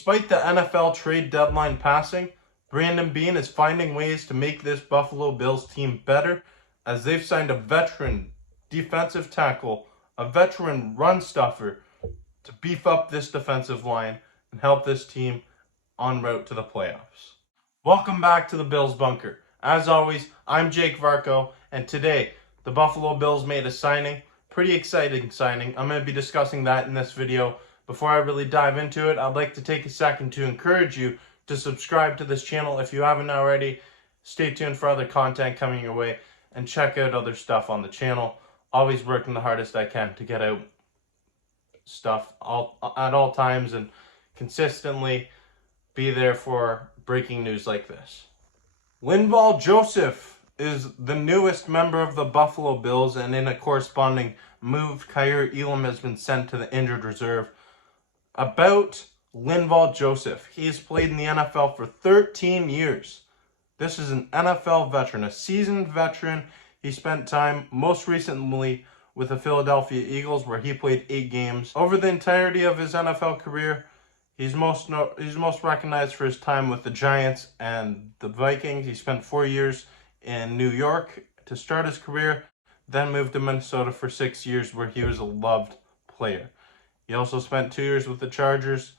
Despite the NFL trade deadline passing, Brandon Beane is finding ways to make this Buffalo Bills team better as they've signed a veteran defensive tackle, a veteran run stuffer to beef up this defensive line and help this team en route to the playoffs. Welcome back to the Bills Bunker. As always, I'm Jake Varco, and today the Buffalo Bills made a signing, pretty exciting signing. I'm going to be discussing that in this video. Before I really dive into it, I'd like to take a second to encourage you to subscribe to this channel if you haven't already. Stay tuned for other content coming your way and check out other stuff on the channel. Always working the hardest I can to get out stuff at all times and consistently be there for breaking news like this. Linval Joseph is the newest member of the Buffalo Bills, and in a corresponding move, Kaiir Elam has been sent to the injured reserve. About Linval Joseph, he's played in the NFL for 13 years. This is an NFL veteran, a seasoned veteran. He spent time most recently with the Philadelphia Eagles, where he played 8 games. Over the entirety of his NFL career, he's most recognized for his time with the Giants and the Vikings. He spent 4 years in New York to start his career, then moved to Minnesota for 6 years, where he was a loved player. He also spent 2 years with the Chargers,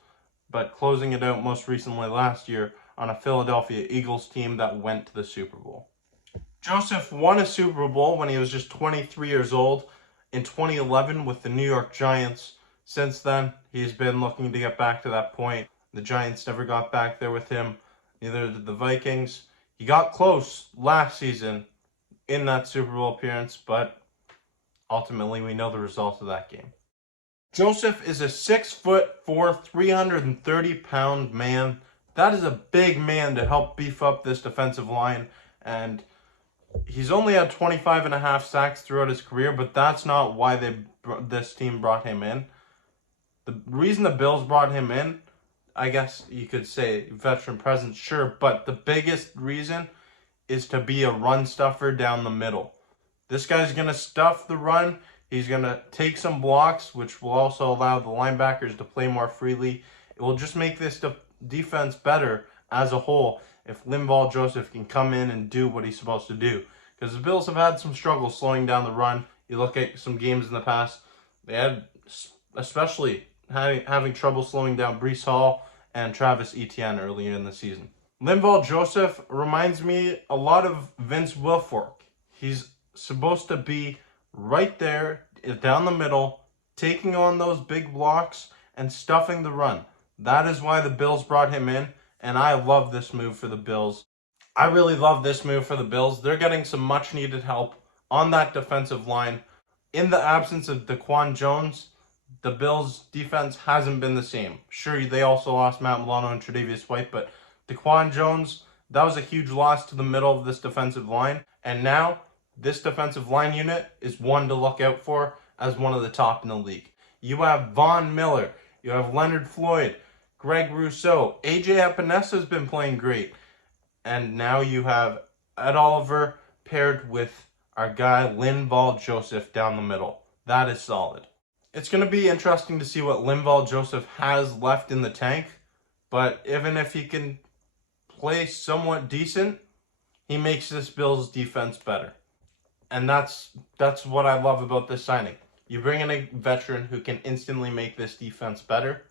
but closing it out most recently last year on a Philadelphia Eagles team that went to the Super Bowl. Joseph won a Super Bowl when he was just 23 years old in 2011 with the New York Giants. Since then, he's been looking to get back to that point. The Giants never got back there with him, neither did the Vikings. He got close last season in that Super Bowl appearance, but ultimately we know the result of that game. Joseph is a 6'4", 330-pound man. That is a big man to help beef up this defensive line, and he's only had 25.5 sacks throughout his career, but that's not why this team brought him in. The reason the Bills brought him in, I guess you could say veteran presence, sure, but the biggest reason is to be a run stuffer down the middle. This guy's going to stuff the run. He's going to take some blocks, which will also allow the linebackers to play more freely. It will just make this defense better as a whole if Linval Joseph can come in and do what he's supposed to do. Because the Bills have had some struggles slowing down the run. You look at some games in the past, they had especially having trouble slowing down Breece Hall and Travis Etienne earlier in the season. Linval Joseph reminds me a lot of Vince Wilfork. He's supposed to be right there down the middle, taking on those big blocks and stuffing the run. That is why the Bills brought him in, and I love this move for the Bills. I really love this move for the Bills. They're getting some much needed help on that defensive line. In the absence of Daquan Jones, the Bills defense hasn't been the same. Sure, they also lost Matt Milano and Tre'Davious White, but Daquan Jones, that was a huge loss to the middle of this defensive line. And now, this defensive line unit is one to look out for as one of the top in the league. You have Von Miller, you have Leonard Floyd, Greg Rousseau, AJ Epinesa has been playing great. And now you have Ed Oliver paired with our guy Linval Joseph down the middle. That is solid. It's going to be interesting to see what Linval Joseph has left in the tank. But even if he can play somewhat decent, he makes this Bills defense better. And that's what I love about this signing. You bring in a veteran who can instantly make this defense better.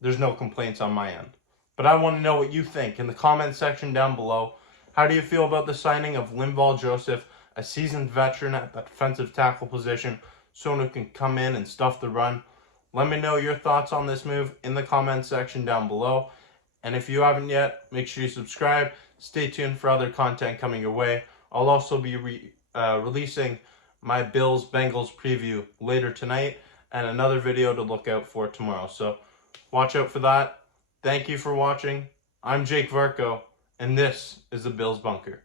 There's no complaints on my end. But I want to know what you think in the comment section down below. How do you feel about the signing of Linval Joseph, a seasoned veteran at the defensive tackle position, someone who can come in and stuff the run? Let me know your thoughts on this move in the comment section down below. And if you haven't yet, make sure you subscribe. Stay tuned for other content coming your way. I'll also be releasing my Bills-Bengals preview later tonight and another video to look out for tomorrow. So watch out for that. Thank you for watching. I'm Jake Varco, and this is the Bills Bunker.